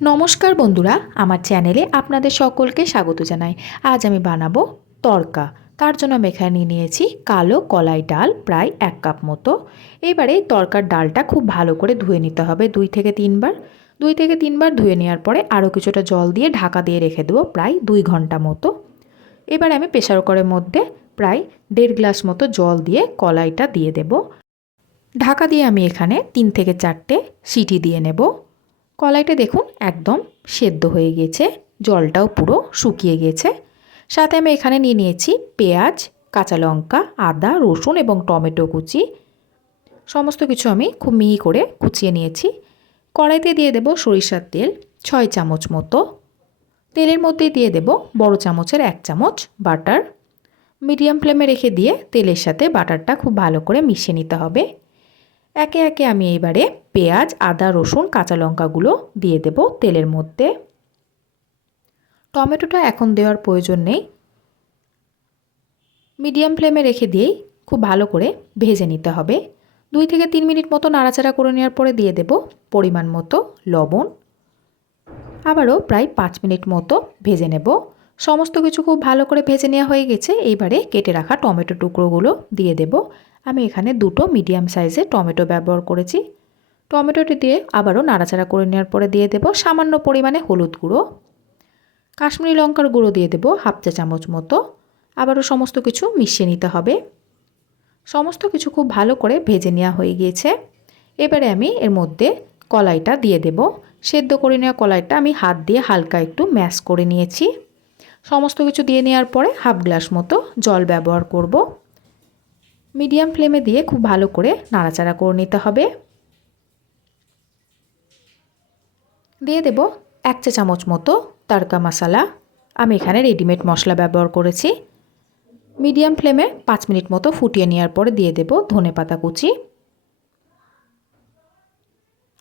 নমস্কার বন্ধুরা, আমার চ্যানেলে আপনাদের সকলকে স্বাগত জানাই। আজ আমি বানাবো তড়কা। তার জন্য আমি এখানে নিয়ে নিয়েছি কালো কলাই ডাল প্রায় 1 কাপ মতো। এবারে তড়কার ডালটা খুব ভালো করে ধুয়ে নিতে হবে 2 থেকে 3 বার। 2 থেকে 3 বার ধুয়ে নেওয়ার পরে আরও কিছুটা জল দিয়ে ঢাকা দিয়ে রেখে দেবো প্রায় 2 ঘন্টা মতো। এবার আমি প্রেসার কুকারের মধ্যে প্রায় 1.5 গ্লাস মতো জল দিয়ে কলাইটা দিয়ে দেব। ঢাকা দিয়ে আমি এখানে 3 থেকে 4টে সিটি দিয়ে নেব। কলাইটা দেখুন একদম সেদ্ধ হয়ে গেছে, জলটাও পুরো শুকিয়ে গেছে। সাথে আমি এখানে নিয়ে নিয়েছি পেঁয়াজ, কাঁচা লঙ্কা, আদা, রসুন এবং টমেটো কুচি। সমস্ত কিছু আমি খুব মিহি করে কুচিয়ে নিয়েছি। কড়াইতে দিয়ে দেব সরিষার তেল 6 চামচ মতো। তেলের মধ্যে দিয়ে দেব বড় চামচের 1 চামচ বাটার। মিডিয়াম ফ্লেমে রেখে দিয়ে তেলের সাথে বাটারটা খুব ভালো করে মিশিয়ে নিতে হবে। একে একে আমি এবারে পেঁয়াজ, আদা, রসুন, কাঁচা লঙ্কাগুলো দিয়ে দেব তেলের মধ্যে। টমেটোটা এখন দেওয়ার প্রয়োজন নেই। মিডিয়াম ফ্লেমে রেখে দিয়েই খুব ভালো করে ভেজে নিতে হবে। 2 থেকে 3 মিনিট মতো নাড়াচাড়া করে নেওয়ার পরে দিয়ে দেব পরিমাণ মতো লবণ। আবারও প্রায় 5 মিনিট মতো ভেজে নেব। সমস্ত কিছু খুব ভালো করে ভেজে নেওয়া হয়ে গেছে। এইবারে কেটে রাখা টমেটো টুকরোগুলো দিয়ে দেব। আমি এখানে 2টো মিডিয়াম সাইজের টমেটো ব্যবহার করেছি। টমেটোটি দিয়ে আবারও নাড়াচাড়া করে নেওয়ার পরে দিয়ে দেব সামান্য পরিমাণে হলুদ গুঁড়ো। কাশ্মীরি লঙ্কার গুঁড়ো দিয়ে দেব 1/2 চা চামচ মতো। আবারও সমস্ত কিছু মিশিয়ে নিতে হবে। সমস্ত কিছু খুব ভালো করে ভেজে নেওয়া হয়ে গিয়েছে। এবারে আমি এর মধ্যে কলাইটা দিয়ে দেব। সেদ্ধ করে নেওয়া কলাইটা আমি হাত দিয়ে হালকা একটু ম্যাশ করে নিয়েছি। সমস্ত কিছু দিয়ে নেওয়ার পরে 1/2 গ্লাস মতো জল ব্যবহার করব। মিডিয়াম ফ্লেমে দিয়ে খুব ভালো করে নাড়াচাড়া করে নিতে হবে। দিয়ে দেব 1 চা চামচ মতো তড়কা মশলা। আমি এখানে রেডিমেড মশলা ব্যবহার করেছি। মিডিয়াম ফ্লেমে 5 মিনিট মতো ফুটিয়ে নেওয়ার পরে দিয়ে দেব ধনেপাতা কুচি।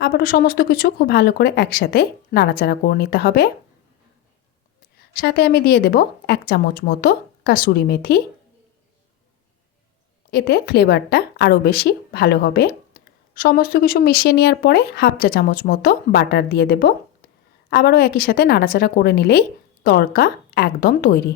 আবারও সমস্ত কিছু খুব ভালো করে একসাথে নাড়াচাড়া করে নিতে হবে। সাথে আমি দিয়ে দেব 1 চামচ মতো কাসুরি মেথি। এতে ফ্লেভারটা আরও বেশি ভালো হবে। সমস্ত কিছু মিশিয়ে নেওয়ার পরে 1/2 চা চামচ মতো বাটার দিয়ে দেব। আবারও একই সাথে নাড়াচাড়া করে নিলেই তড়কা একদম তৈরি।